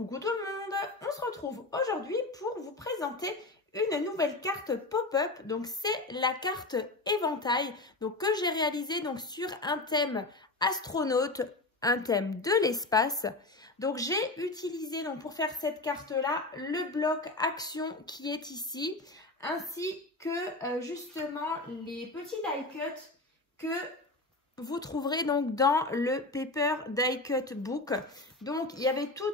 Coucou tout le monde, on se retrouve aujourd'hui pour vous présenter une nouvelle carte pop-up. Donc c'est la carte éventail que j'ai réalisée sur un thème astronaute, un thème de l'espace. Donc j'ai utilisé pour faire cette carte là le bloc action qui est ici, ainsi que justement les petits die cuts que vous trouverez dans le Paper Die Cut Book. Donc il y avait tout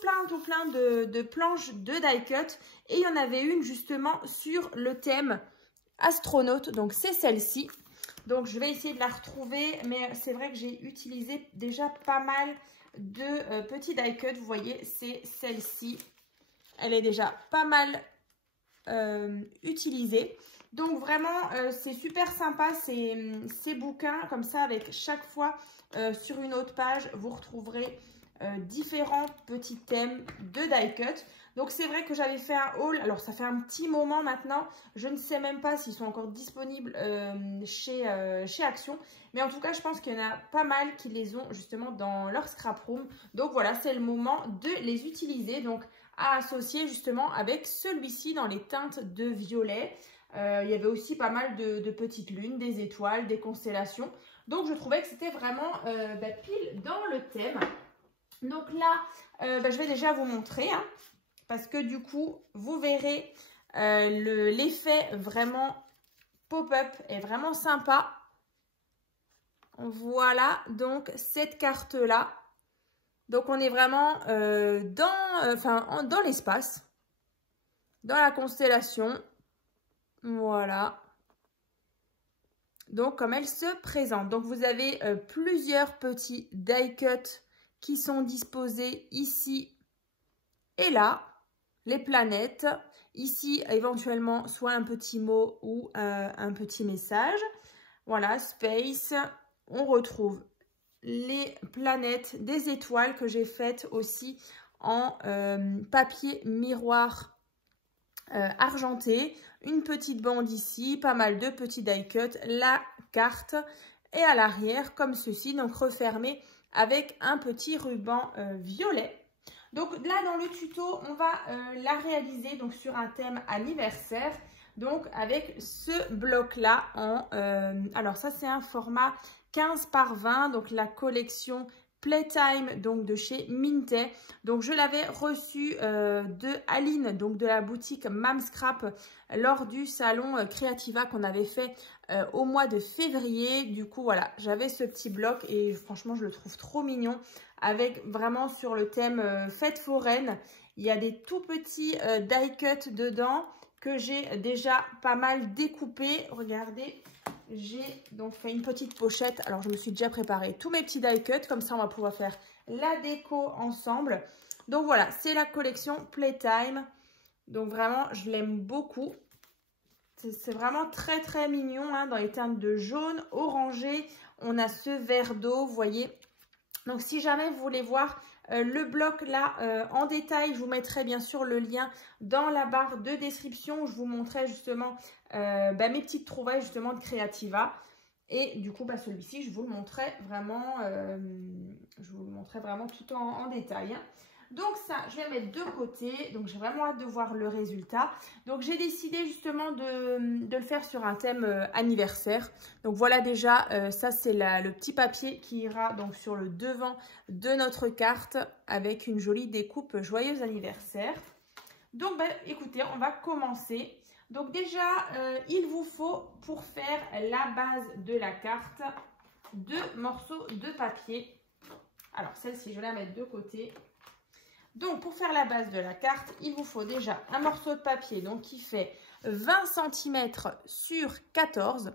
plein de planches de die cut et il y en avait une justement sur le thème astronaute. Donc c'est celle-ci. Donc je vais essayer de la retrouver, mais c'est vrai que j'ai utilisé déjà pas mal de petits die cut. Vous voyez, c'est celle-ci. Elle est déjà pas mal utilisée. Donc vraiment, c'est super sympa ces bouquins, comme ça, avec chaque fois sur une autre page, vous retrouverez différents petits thèmes de die cut. Donc c'est vrai que j'avais fait un haul, alors ça fait un petit moment maintenant, je ne sais même pas s'ils sont encore disponibles chez Action, mais en tout cas je pense qu'il y en a pas mal qui les ont justement dans leur scrap room. Donc voilà, c'est le moment de les utiliser, donc à associer justement avec celui-ci dans les teintes de violet. Il y avait aussi pas mal de petites lunes, des étoiles, des constellations. Donc, je trouvais que c'était vraiment pile dans le thème. Donc là, je vais déjà vous montrer, parce que du coup, vous verrez l'effet vraiment pop-up est vraiment sympa. Voilà, donc cette carte-là. Donc, on est vraiment dans l'espace, dans la constellation. Voilà, donc comme elle se présente. Donc vous avez plusieurs petits die cut qui sont disposés ici et là, les planètes. Ici, éventuellement, soit un petit mot ou un petit message. Voilà, space. On retrouve les planètes, des étoiles que j'ai faites aussi en papier miroir argenté, une petite bande ici, pas mal de petits die cut, la carte et à l'arrière comme ceci, donc refermé avec un petit ruban violet. Donc là dans le tuto on va la réaliser donc sur un thème anniversaire, donc avec ce bloc là en alors ça c'est un format 15 par 20, donc la collection Playtime, donc de chez Minté. Donc je l'avais reçu de Aline, donc de la boutique Mam Scrap, lors du salon Creativa qu'on avait fait au mois de février. Du coup voilà, j'avais ce petit bloc et franchement je le trouve trop mignon, avec vraiment sur le thème fête foraine. Il y a des tout petits die cut dedans que j'ai déjà pas mal découpé. Regardez. J'ai donc fait une petite pochette. Alors, je me suis déjà préparé tous mes petits die cut. Comme ça, on va pouvoir faire la déco ensemble. Donc, voilà, c'est la collection Playtime. Donc, vraiment, je l'aime beaucoup. C'est vraiment très, très mignon dans les teintes de jaune, orangé. On a ce vert d'eau, vous voyez. Donc, si jamais vous voulez voir le bloc là en détail, je vous mettrai bien sûr le lien dans la barre de description où je vous montrerai justement mes petites trouvailles justement de Creativa. Et du coup, celui-ci, je vous le montrerai vraiment, tout en détail. Donc ça, je vais mettre de côté. Donc j'ai vraiment hâte de voir le résultat. Donc j'ai décidé justement de le faire sur un thème anniversaire. Donc voilà déjà, ça c'est le petit papier qui ira donc sur le devant de notre carte avec une jolie découpe joyeux anniversaire. Donc écoutez, on va commencer. Donc déjà, il vous faut pour faire la base de la carte 2 morceaux de papier. Alors celle-ci, je vais la mettre de côté. Donc, pour faire la base de la carte, il vous faut déjà un morceau de papier donc, qui fait 20 cm sur 14.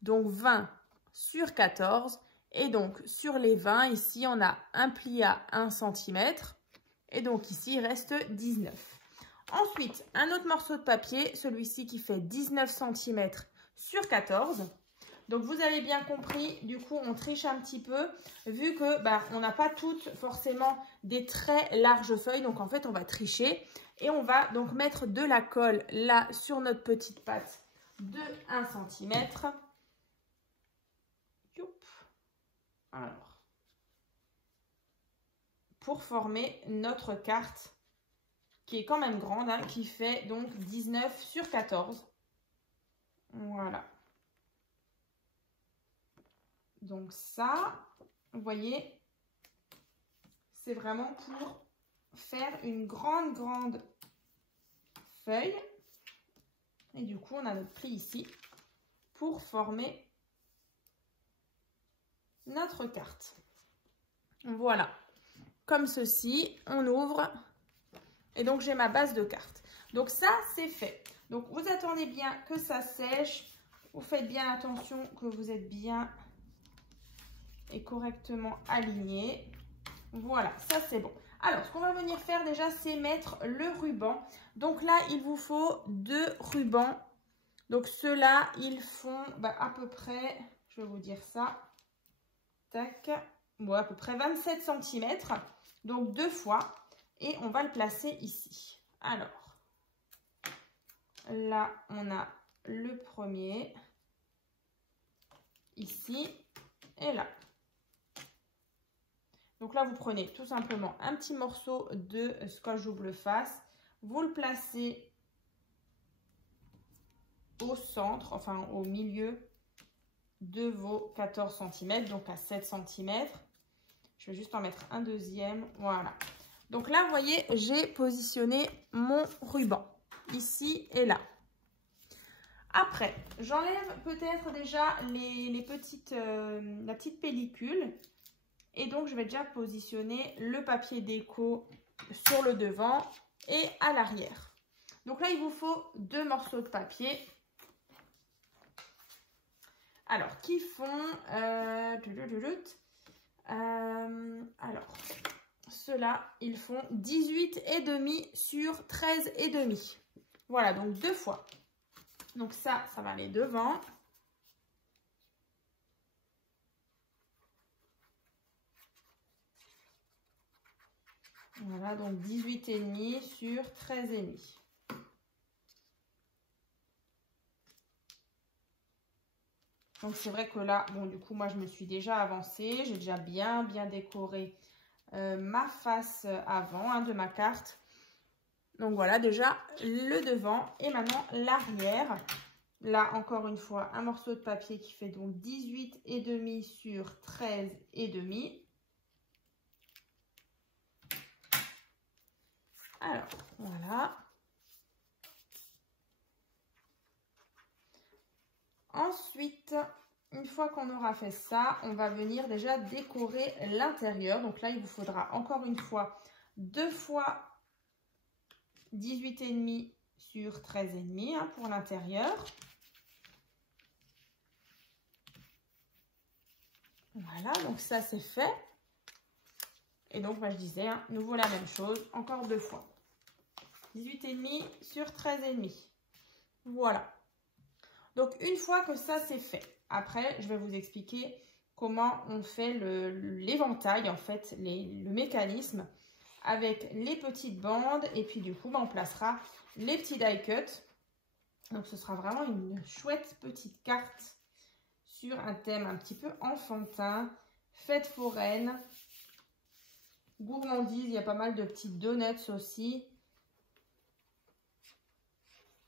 Donc, 20 sur 14. Et donc, sur les 20, ici, on a un pli à 1 cm. Et donc, ici, il reste 19. Ensuite, un autre morceau de papier, celui-ci qui fait 19 cm sur 14. Donc, vous avez bien compris, du coup, on triche un petit peu, vu que on n'a pas toutes forcément des très larges feuilles. Donc, en fait, on va tricher et on va donc mettre de la colle là sur notre petite patte de 1 cm. Alors, pour former notre carte qui est quand même grande, hein, qui fait donc 19 sur 14. Voilà. Donc ça, vous voyez, c'est vraiment pour faire une grande feuille. Et du coup, on a notre pli ici pour former notre carte. Voilà. Comme ceci, on ouvre. Et donc, j'ai ma base de carte. Donc, ça, c'est fait. Donc, vous attendez bien que ça sèche. Vous faites bien attention que vous êtes bien et correctement aligné. Voilà, ça, c'est bon. Alors, ce qu'on va venir faire déjà, c'est mettre le ruban. Donc là, il vous faut 2 rubans. Donc, ceux-là, ils font à peu près, je vais vous dire ça, tac, bon, à peu près 27 cm. Donc, 2 fois. Et on va le placer ici. Alors, là, on a le premier, ici et là. Donc là, vous prenez tout simplement un petit morceau de scotch double face. Vous le placez au centre, enfin au milieu de vos 14 cm, donc à 7 cm. Je vais juste en mettre un deuxième. Voilà. Donc là, vous voyez, j'ai positionné mon ruban ici et là. Après, j'enlève peut-être déjà la petite pellicule. Et donc, je vais déjà positionner le papier déco sur le devant et à l'arrière. Donc là, il vous faut 2 morceaux de papier. Alors, qui font... alors, ceux-là, ils font 18,5 sur 13,5. Voilà, donc 2 fois. Donc ça va aller devant. Voilà, donc 18,5 sur 13,5. Donc c'est vrai que là, bon du coup moi je me suis déjà avancée, j'ai déjà bien décoré ma face avant hein, de ma carte. Donc voilà déjà le devant et maintenant l'arrière. Là encore une fois un morceau de papier qui fait donc 18,5 sur 13,5. Alors voilà. Ensuite, une fois qu'on aura fait ça, on va venir déjà décorer l'intérieur. Donc là, il vous faudra encore une fois 2 fois 18,5 sur 13,5 hein, pour l'intérieur. Voilà, donc ça c'est fait. Et donc, je disais, hein, nouveau la même chose, encore 2 fois. 18,5 sur 13,5. Voilà. Donc, une fois que ça, c'est fait, après, je vais vous expliquer comment on fait l'éventail, en fait, le mécanisme avec les petites bandes. Et puis, du coup, on placera les petits die cuts. Donc, ce sera vraiment une chouette petite carte sur un thème un petit peu enfantin, fête foraine, gourmandise. Il y a pas mal de petites donuts aussi.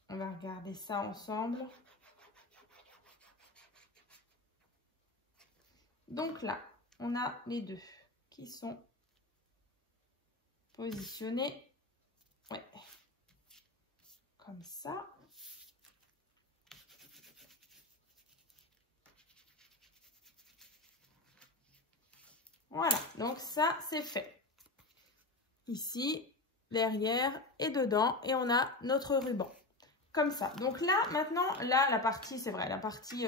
On va regarder ça ensemble. Donc là, on a les 2 qui sont positionnés. Ouais. Comme ça. Voilà, donc ça, c'est fait. Ici, derrière et dedans. Et on a notre ruban. Comme ça. Donc là, maintenant, là, la partie, c'est vrai, la partie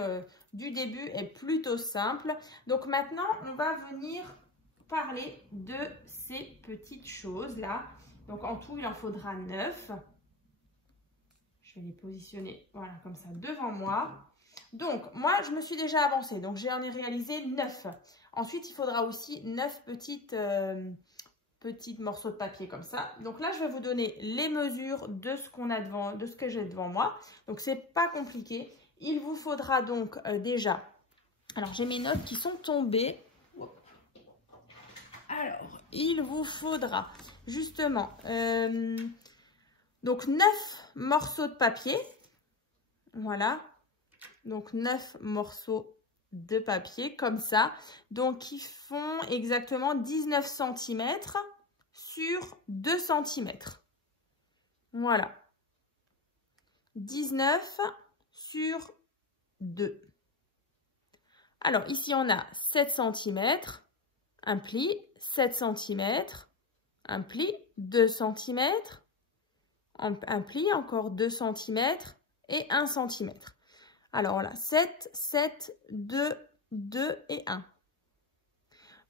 du début est plutôt simple. Donc maintenant, on va venir parler de ces petites choses-là. Donc en tout, il en faudra 9. Je vais les positionner, voilà, comme ça, devant moi. Donc, moi, je me suis déjà avancée. Donc, j'en ai réalisé 9. Ensuite, il faudra aussi 9 petits morceaux de papier comme ça. Donc là, je vais vous donner les mesures de ce qu'on a devant, de ce que j'ai devant moi. Donc, c'est pas compliqué. Il vous faudra donc déjà... Alors, j'ai mes notes qui sont tombées. Alors, il vous faudra justement donc 9 morceaux de papier. Voilà. Donc 9 morceaux de papier comme ça. Donc qui font exactement 19 cm sur 2 cm. Voilà. 19 sur 2. Alors ici on a 7 cm, un pli, 7 cm, un pli, 2 cm, un pli, encore 2 cm et 1 cm. Alors voilà, 7, 7, 2, 2 et 1.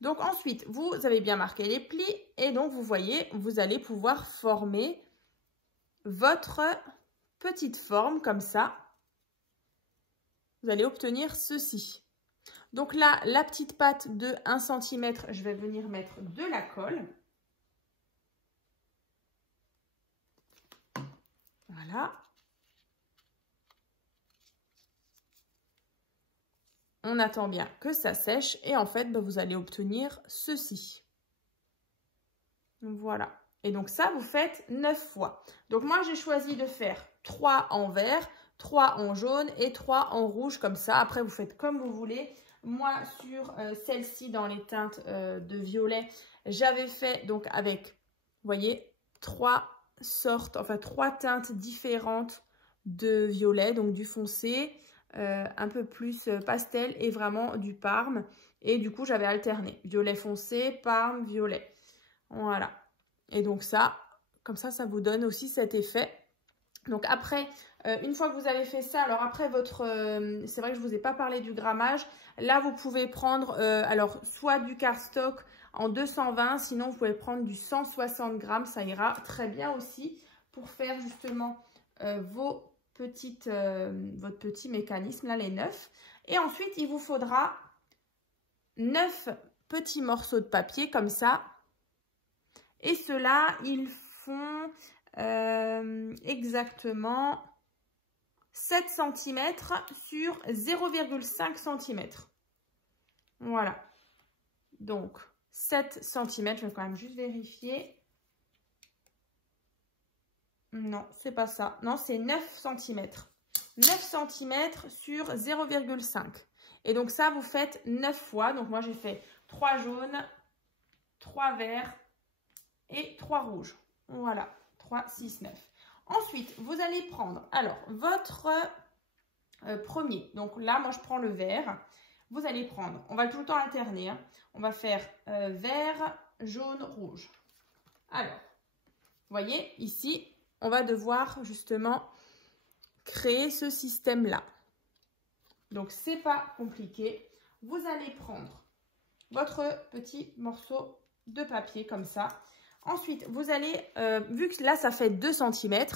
Donc ensuite, vous avez bien marqué les plis et donc vous voyez, vous allez pouvoir former votre petite forme comme ça. Vous allez obtenir ceci. Donc là, la petite patte de 1 cm, je vais venir mettre de la colle. Voilà. On attend bien que ça sèche et en fait, vous allez obtenir ceci. Voilà. Et donc ça, vous faites 9 fois. Donc moi, j'ai choisi de faire 3 en vert, 3 en jaune et 3 en rouge comme ça. Après, vous faites comme vous voulez. Moi, sur celle-ci, dans les teintes de violet, j'avais fait donc avec, vous voyez, 3 sortes, enfin 3 teintes différentes de violet. Donc du foncé, un peu plus pastel et vraiment du parme. Et du coup, j'avais alterné violet foncé, parme, violet. Voilà. Et donc ça, comme ça vous donne aussi cet effet. Donc après, une fois que vous avez fait ça, alors après c'est vrai que je ne vous ai pas parlé du grammage. Là, vous pouvez prendre, alors soit du cardstock en 220, sinon vous pouvez prendre du 160 grammes, ça ira très bien aussi pour faire justement votre petit mécanisme, là les 9. Et ensuite, il vous faudra 9 petits morceaux de papier comme ça. Et ceux-là, ils font exactement 7 cm sur 0,5 cm. Voilà. Donc, 7 cm, je vais quand même juste vérifier. Non, c'est pas ça. Non, c'est 9 cm. 9 cm sur 0,5. Et donc ça, vous faites 9 fois. Donc moi, j'ai fait 3 jaunes, 3 verts et 3 rouges. Voilà, 3, 6, 9. Ensuite, vous allez prendre, alors, votre premier. Donc là, moi, je prends le vert. Vous allez prendre, on va tout le temps alterner. Hein. On va faire vert, jaune, rouge. Alors, vous voyez, ici, on va devoir justement créer ce système-là. Donc, c'est pas compliqué. Vous allez prendre votre petit morceau de papier comme ça. Ensuite, vous allez, vu que là, ça fait 2 cm,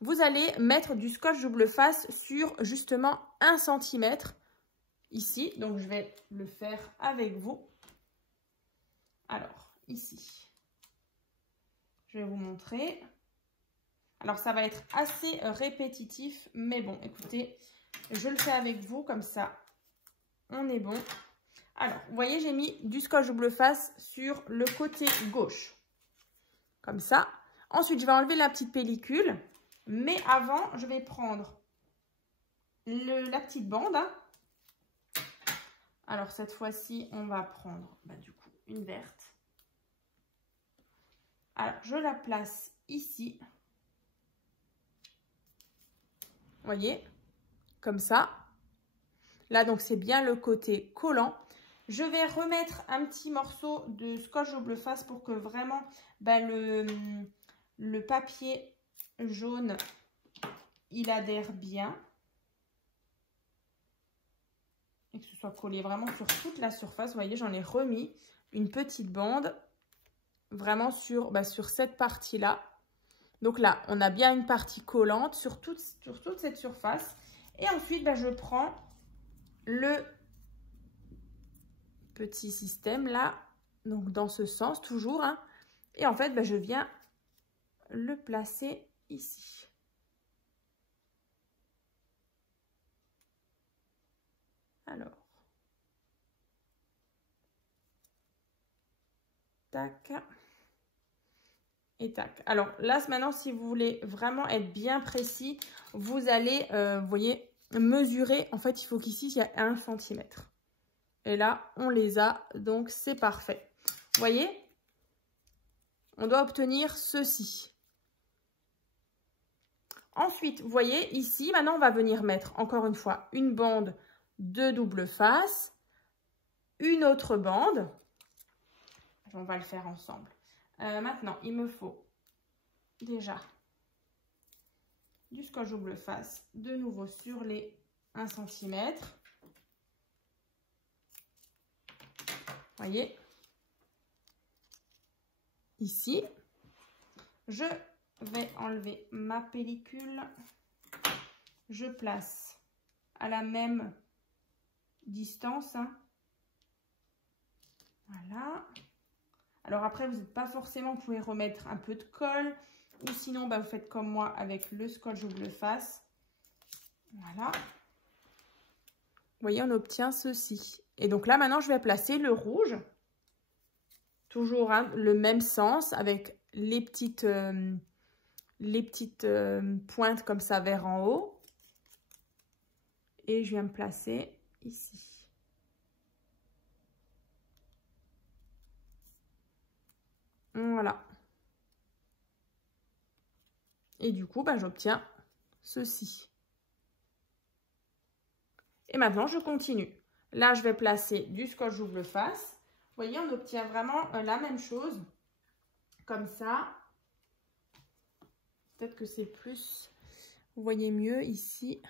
vous allez mettre du scotch double face sur justement 1 cm ici. Donc, je vais le faire avec vous. Alors, ici, je vais vous montrer. Alors, ça va être assez répétitif, mais bon, écoutez, je le fais avec vous, comme ça, on est bon. Alors, vous voyez, j'ai mis du scotch double face sur le côté gauche. Comme ça. Ensuite, je vais enlever la petite pellicule. Mais avant, je vais prendre la petite bande. Hein. Alors, cette fois-ci, on va prendre du coup une verte. Alors, je la place ici. Vous voyez, comme ça. Là, donc, c'est bien le côté collant. Je vais remettre un petit morceau de scotch double face pour que vraiment le papier jaune, il adhère bien. Et que ce soit collé vraiment sur toute la surface. Vous voyez, j'en ai remis une petite bande vraiment sur cette partie-là. Donc là, on a bien une partie collante sur toute cette surface. Et ensuite, je prends le petit système là, donc dans ce sens toujours. Hein. Et en fait, je viens le placer ici. Alors. tac. Et tac. Alors là, maintenant, si vous voulez vraiment être bien précis, vous allez, vous voyez, mesurer. En fait, il faut qu'ici, il y a 1 cm. Et là, on les a, donc c'est parfait. Vous voyez, on doit obtenir ceci. Ensuite, vous voyez, ici, maintenant, on va venir mettre, encore une fois, une bande de double face, une autre bande. On va le faire ensemble. Maintenant, il me faut déjà du scotch double face, de nouveau sur les 1 cm. Voyez, ici, je vais enlever ma pellicule. Je place à la même distance. Hein. Voilà. Alors après, vous n'êtes pas forcément, vous pouvez remettre un peu de colle. Ou sinon, bah, vous faites comme moi avec le scotch double face. Voilà. Vous voyez, on obtient ceci. Et donc là, maintenant, je vais placer le rouge. Toujours hein, le même sens avec les petites pointes comme ça vers en haut. Et je viens me placer ici. Voilà. Et du coup, bah, j'obtiens ceci. Et maintenant, je continue. Là, je vais placer du scotch double face. Vous voyez, on obtient vraiment la même chose. Comme ça. Peut-être que c'est plus... Vous voyez mieux ici.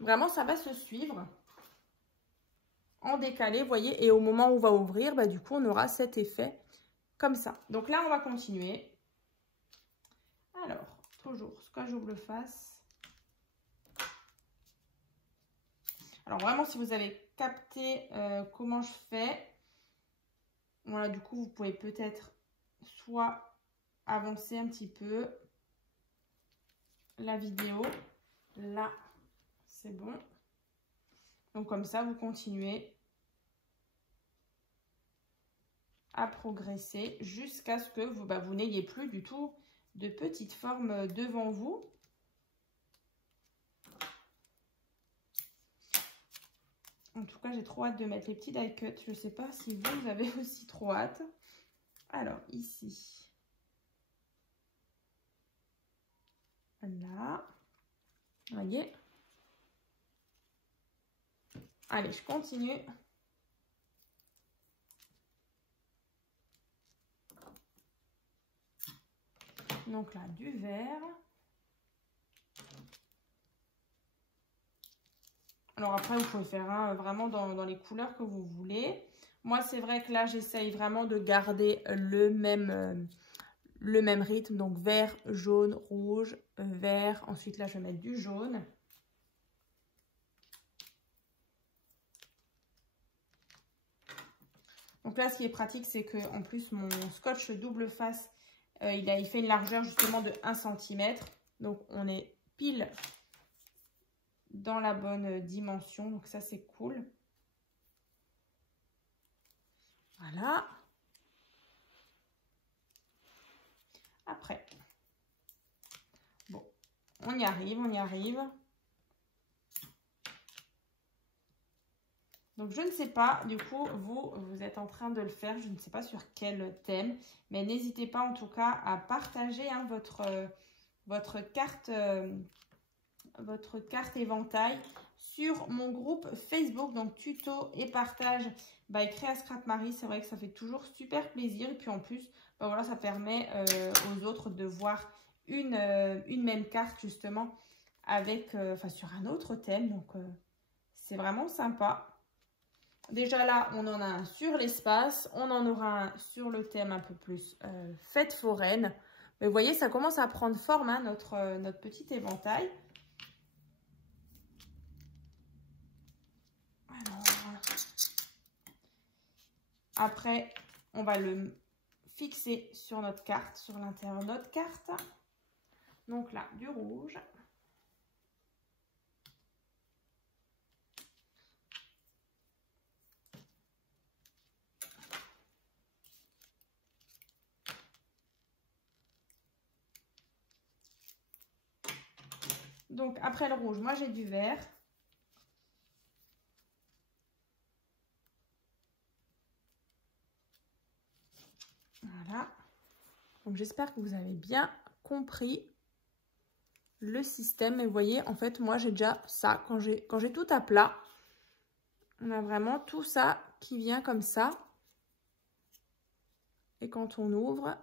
Vraiment, ça va se suivre en décalé, vous voyez. Et au moment où on va ouvrir, bah, du coup, on aura cet effet comme ça. Donc là, on va continuer. Alors, toujours scotch double face. Alors vraiment, si vous avez capté comment je fais, voilà, du coup, vous pouvez peut-être soit avancer un petit peu la vidéo. Là, c'est bon. Donc comme ça, vous continuez à progresser jusqu'à ce que vous n'ayez plus du tout de petites formes devant vous. En tout cas, j'ai trop hâte de mettre les petits die cuts. Je ne sais pas si vous avez aussi trop hâte. Alors, ici. Là. Vous voyez? Allez, je continue. Donc là, du vert. Alors après, vous pouvez faire vraiment dans les couleurs que vous voulez. Moi, c'est vrai que là, j'essaye vraiment de garder le même rythme. Donc vert, jaune, rouge, vert. Ensuite, là, je vais mettre du jaune. Donc là, ce qui est pratique, c'est que en plus, mon scotch double face, il fait une largeur justement de 1 cm. Donc, on est pile dans la bonne dimension. Donc, ça, c'est cool. Voilà. Après, bon, on y arrive, on y arrive. Donc, je ne sais pas, du coup, vous êtes en train de le faire. Je ne sais pas sur quel thème. Mais n'hésitez pas, en tout cas, à partager hein, votre carte éventail sur mon groupe Facebook. Donc, tuto et partage by Créa Scrap Marie. C'est vrai que ça fait toujours super plaisir. Et puis, en plus, ben voilà, ça permet aux autres de voir une même carte, justement, avec, sur un autre thème. Donc, c'est vraiment sympa. Déjà là, on en a un sur l'espace, on en aura un sur le thème un peu plus fête foraine. Mais vous voyez, ça commence à prendre forme, hein, notre petit éventail. Alors, après, on va le fixer sur notre carte, sur l'intérieur de notre carte. Donc là, du rouge. Donc, après le rouge, moi, j'ai du vert. Voilà. Donc, j'espère que vous avez bien compris le système. Et vous voyez, en fait, moi, j'ai déjà ça. Quand j'ai tout à plat, on a vraiment tout ça qui vient comme ça. Et quand on ouvre,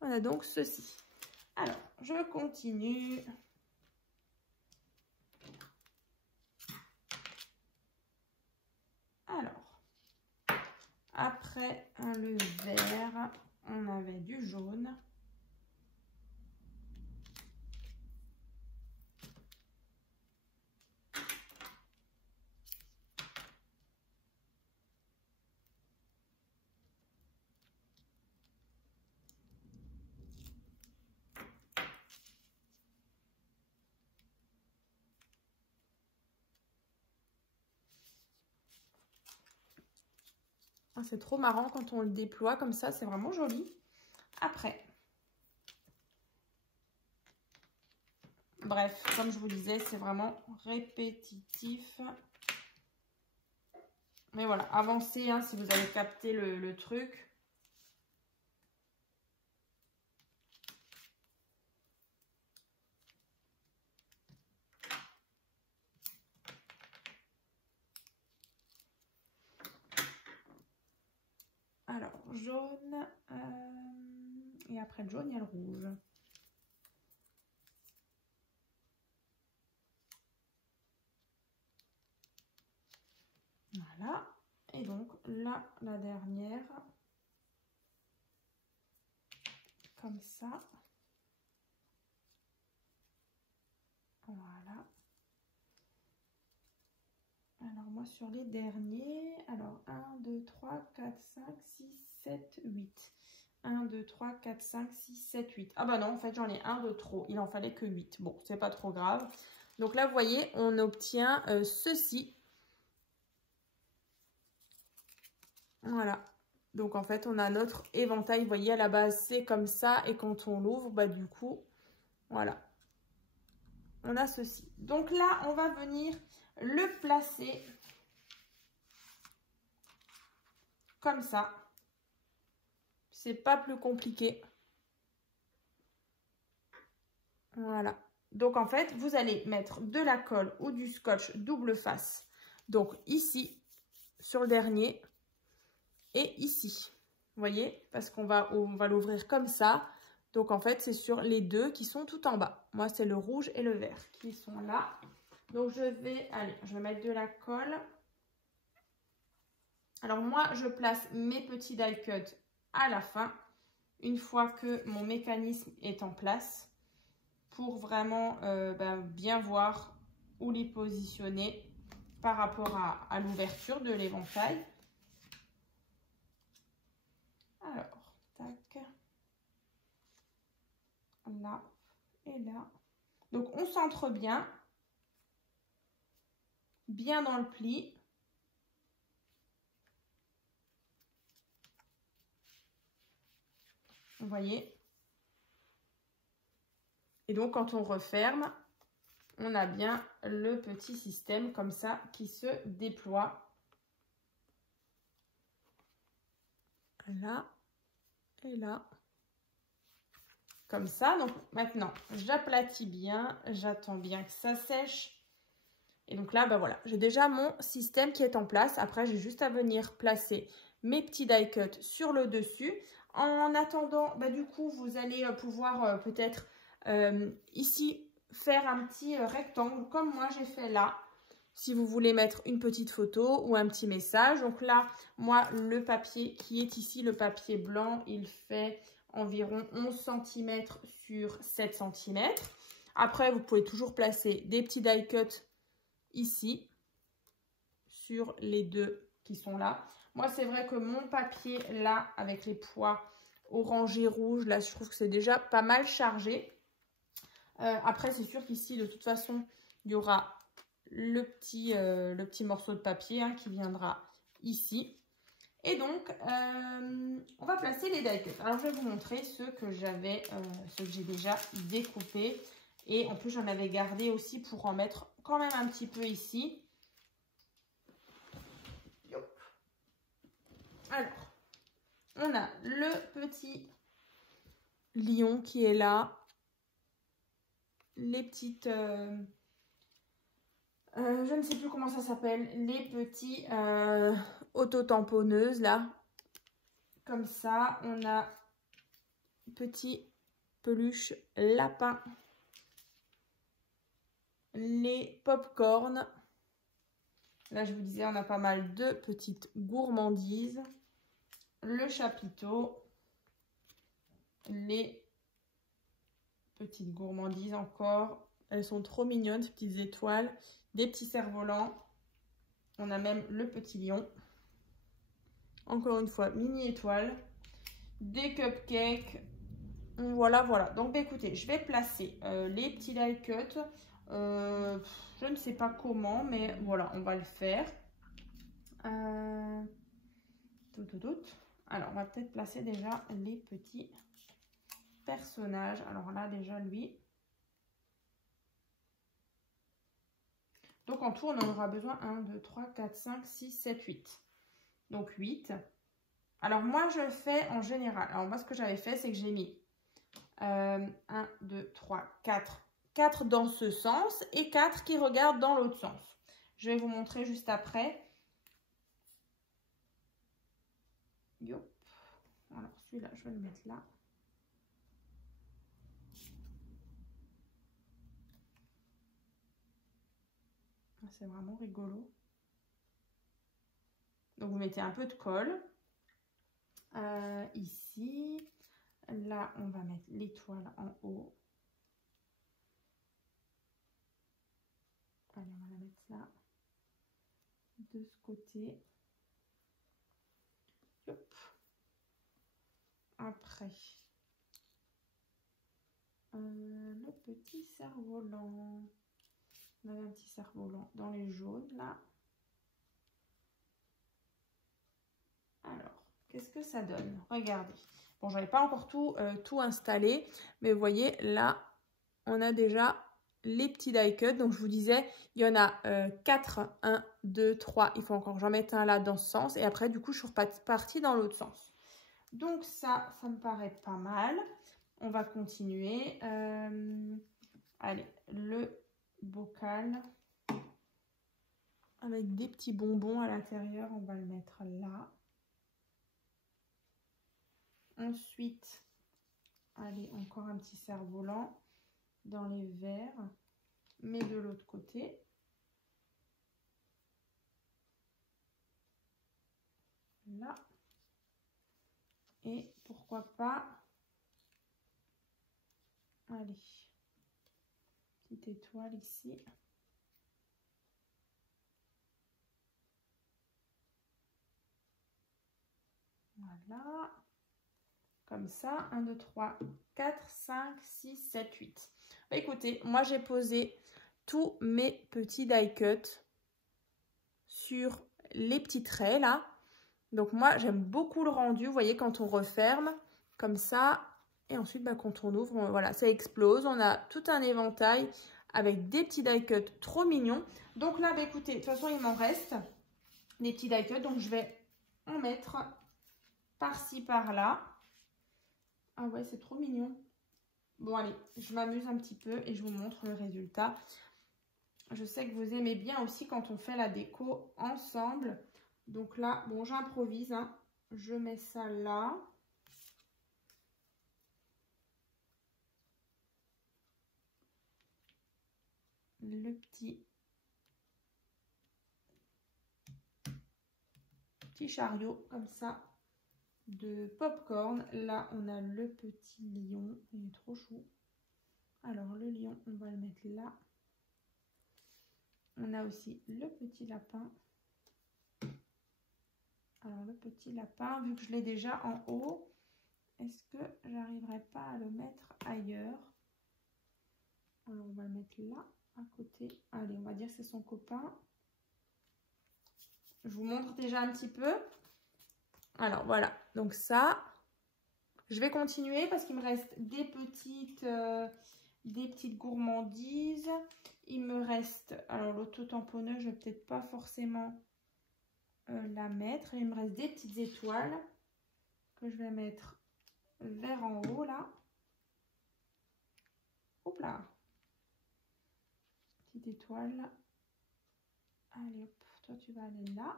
on a donc ceci. Alors, je continue. Alors, après le vert, on avait du jaune. C'est trop marrant quand on le déploie comme ça, c'est vraiment joli. Après, bref, comme je vous disais, c'est vraiment répétitif. Mais voilà, avancez hein, si vous avez capté le truc. Alors, jaune. Et après le jaune, il y a le rouge. Voilà. Et donc là, la dernière. Comme ça. Voilà. Alors moi sur les derniers, alors 1, 2, 3, 4, 5, 6, 7, 8. 1, 2, 3, 4, 5, 6, 7, 8. Ah bah non, en fait j'en ai un de trop, il en fallait que 8. Bon, c'est pas trop grave. Donc là, vous voyez, on obtient ceci. Voilà. Donc en fait, on a notre éventail, vous voyez, à la base c'est comme ça. Et quand on l'ouvre, bah du coup, voilà. On a ceci. Donc là, on va venir le placer comme ça. C'est pas plus compliqué. Voilà. Donc en fait, vous allez mettre de la colle ou du scotch double face. Donc ici, sur le dernier, et ici. Vous voyez? Parce qu'on va l'ouvrir comme ça. Donc en fait, c'est sur les deux qui sont tout en bas. Moi, c'est le rouge et le vert qui sont là. Donc je vais mettre de la colle. Alors moi, je place mes petits die cuts à la fin, une fois que mon mécanisme est en place, pour vraiment bien voir où les positionner par rapport à l'ouverture de l'éventail. Alors, tac, là et là. Donc on centre bien dans le pli. Vous voyez? Et donc, quand on referme, on a bien le petit système comme ça qui se déploie. Là et là. Comme ça. Donc, maintenant, j'aplatis bien. J'attends bien que ça sèche. Et donc là, voilà, j'ai déjà mon système qui est en place. Après, j'ai juste à venir placer mes petits die cuts sur le dessus. En attendant, du coup, vous allez pouvoir peut-être ici faire un petit rectangle comme moi j'ai fait là. Si vous voulez mettre une petite photo ou un petit message. Donc là, moi, le papier qui est ici, le papier blanc, il fait environ 11 cm sur 7 cm. Après, vous pouvez toujours placer des petits die cuts ici sur les deux qui sont là. Moi, c'est vrai que mon papier là, avec les pois orangé rouge, là, je trouve que c'est déjà pas mal chargé. Après, c'est sûr qu'ici, de toute façon, il y aura le petit morceau de papier qui viendra ici. Et donc, on va placer les die cuts. Alors, je vais vous montrer ceux que j'ai déjà découpés. Et en plus, j'en avais gardé aussi pour en mettre quand même un petit peu ici. Alors, on a le petit lion qui est là. Les petites... je ne sais plus comment ça s'appelle. Les petits auto-tamponneuses là. Comme ça, on a petit peluche lapin. Les pop-corn. Là, je vous disais, on a pas mal de petites gourmandises. Le chapiteau. Les petites gourmandises encore. Elles sont trop mignonnes, ces petites étoiles. Des petits cerfs-volants. On a même le petit lion. Encore une fois, mini étoile. Des cupcakes. Voilà, voilà. Donc, écoutez, je vais placer les petits die cuts. Je ne sais pas comment, mais voilà, on va le faire. Alors, on va peut-être placer déjà les petits personnages. Alors là, déjà, lui. Donc, en tout, on en aura besoin 1, 2, 3, 4, 5, 6, 7, 8. Donc, 8. Alors, moi, je fais en général. Alors, moi, ce que j'avais fait, c'est que j'ai mis 1, 2, 3, 4. 4 dans ce sens et 4 qui regardent dans l'autre sens. Je vais vous montrer juste après. Yop. Alors, celui-là, je vais le mettre là. C'est vraiment rigolo. Donc, vous mettez un peu de colle. Ici. Là, on va mettre l'étoile en haut. Allez, on va la mettre là. De ce côté. Hop. Après, le petit cerf-volant. On a un petit cerf-volant dans les jaunes, là. Alors, qu'est-ce que ça donne? Regardez. Bon, je n'avais pas encore tout installé, mais vous voyez, là, on a déjà les petits die cuts. Donc, je vous disais, il y en a 4. 1, 2, 3. Il faut encore que j'en mette un là dans ce sens. Et après, du coup, je suis repartie dans l'autre sens. Donc, ça me paraît pas mal. On va continuer. Allez, le bocal avec des petits bonbons à l'intérieur. On va le mettre là. Ensuite, allez, encore un petit cerf-volant dans les verres, mais de l'autre côté. Là. Et pourquoi pas, allez, petite étoile ici. Voilà. Comme ça, 1, 2, 3, 4, 5, 6, 7, 8. Bah, écoutez, moi j'ai posé tous mes petits die cuts sur les petits traits là. Donc moi j'aime beaucoup le rendu, vous voyez quand on referme comme ça. Et ensuite bah, quand on ouvre, voilà, ça explose. On a tout un éventail avec des petits die cuts trop mignons. Donc là, bah, écoutez, de toute façon il m'en reste des petits die cuts. Donc je vais en mettre par-ci, par-là. Ah ouais, c'est trop mignon. Bon, allez, je m'amuse un petit peu et je vous montre le résultat. Je sais que vous aimez bien aussi quand on fait la déco ensemble. Donc là, bon, j'improvise, hein. Je mets ça là. Le petit chariot, comme ça. De popcorn. Là, on a le petit lion. Il est trop chou. Alors, le lion, on va le mettre là. On a aussi le petit lapin. Alors, le petit lapin, vu que je l'ai déjà en haut, est-ce que j'arriverai pas à le mettre ailleurs? Alors, on va le mettre là, à côté. Allez, on va dire que c'est son copain. Je vous montre déjà un petit peu. Alors voilà, donc ça, je vais continuer parce qu'il me reste des petites gourmandises. Il me reste, alors l'auto-tamponneuse, je vais peut-être pas forcément la mettre. Il me reste des petites étoiles que je vais mettre vers en haut là. Hop là. Petite étoile. Allez hop, toi tu vas aller là.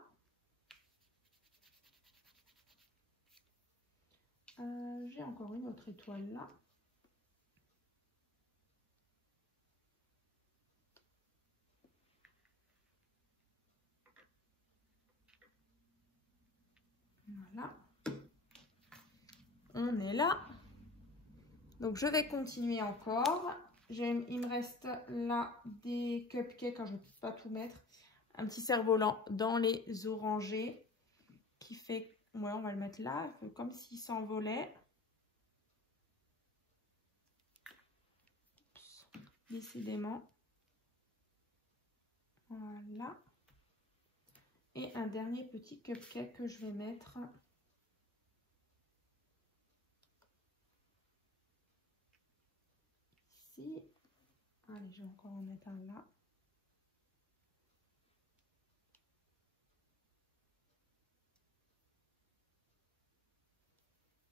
J'ai encore une autre étoile là. Voilà. On est là. Donc je vais continuer encore. Il me reste là des cupcakes, quand je ne peux pas tout mettre. Un petit cerf-volant dans les orangés qui fait... Ouais, on va le mettre là, comme s'il s'envolait. Décidément. Voilà. Et un dernier petit cupcake que je vais mettre ici. Allez, je vais encore en mettre un là.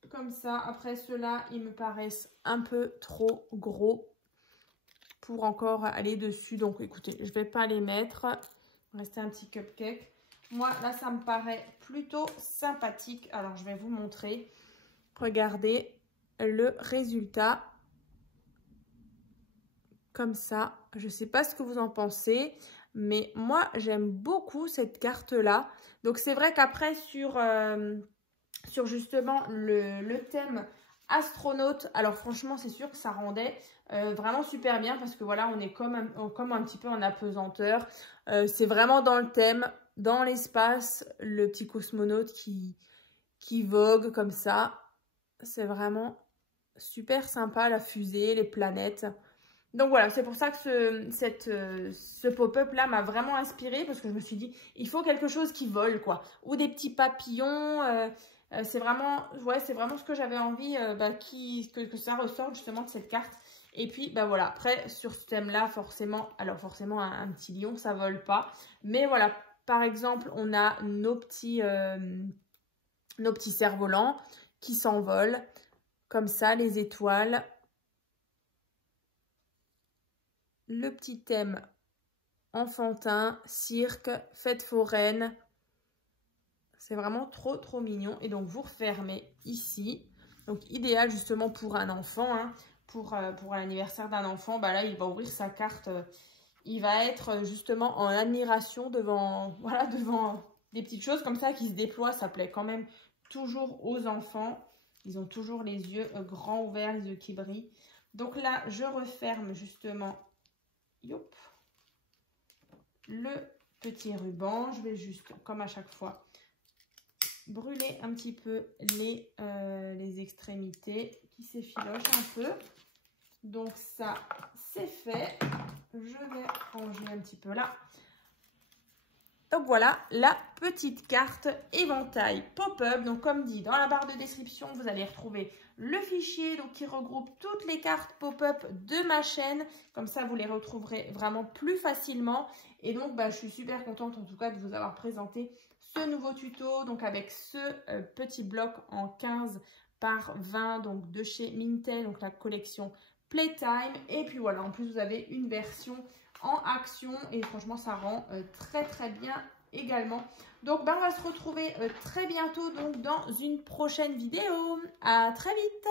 Comme ça, après ceux-là, ils me paraissent un peu trop gros pour encore aller dessus. Donc écoutez, je ne vais pas les mettre. Il va rester un petit cupcake. Moi, là, ça me paraît plutôt sympathique. Alors, je vais vous montrer. Regardez le résultat. Comme ça. Je ne sais pas ce que vous en pensez. Mais moi, j'aime beaucoup cette carte-là. Donc, c'est vrai qu'après, sur justement le thème astronaute, alors franchement, c'est sûr que ça rendait vraiment super bien. Parce que voilà, on est comme un petit peu en apesanteur. C'est vraiment dans le thème. Dans l'espace, le petit cosmonaute qui vogue comme ça. C'est vraiment super sympa, la fusée, les planètes. Donc voilà, c'est pour ça que ce pop-up là m'a vraiment inspirée. Parce que je me suis dit, il faut quelque chose qui vole quoi. Ou des petits papillons. C'est vraiment ce que j'avais envie que ça ressorte justement de cette carte. Et puis, bah voilà, après, sur ce thème-là, forcément, un petit lion, ça vole pas. Mais voilà, par exemple, on a nos petits cerfs-volants qui s'envolent. Comme ça, les étoiles. Le petit thème enfantin, cirque, fête foraine. C'est vraiment trop, trop mignon. Et donc, vous refermez ici. Donc, idéal justement pour un enfant, hein. Pour l'anniversaire d'un enfant, bah là, il va ouvrir sa carte. Il va être justement en admiration devant des petites choses comme ça qui se déploient. Ça plaît quand même toujours aux enfants. Ils ont toujours les yeux grands ouverts, les yeux qui brillent. Donc là, je referme justement le petit ruban. Je vais juste, comme à chaque fois, brûler un petit peu les extrémités qui s'effilochent un peu. Donc ça, c'est fait. Je vais ranger un petit peu là. Donc voilà la petite carte éventail pop-up. Donc comme dit, dans la barre de description, vous allez retrouver le fichier donc, qui regroupe toutes les cartes pop-up de ma chaîne. Comme ça, vous les retrouverez vraiment plus facilement. Et donc, je suis super contente en tout cas de vous avoir présenté ce nouveau tuto. Donc avec ce petit bloc en 15 par 20 donc de chez Mintel, donc la collection Playtime. Et puis voilà, en plus vous avez une version en action et franchement ça rend très très bien également. Donc on va se retrouver très bientôt donc dans une prochaine vidéo. À très vite.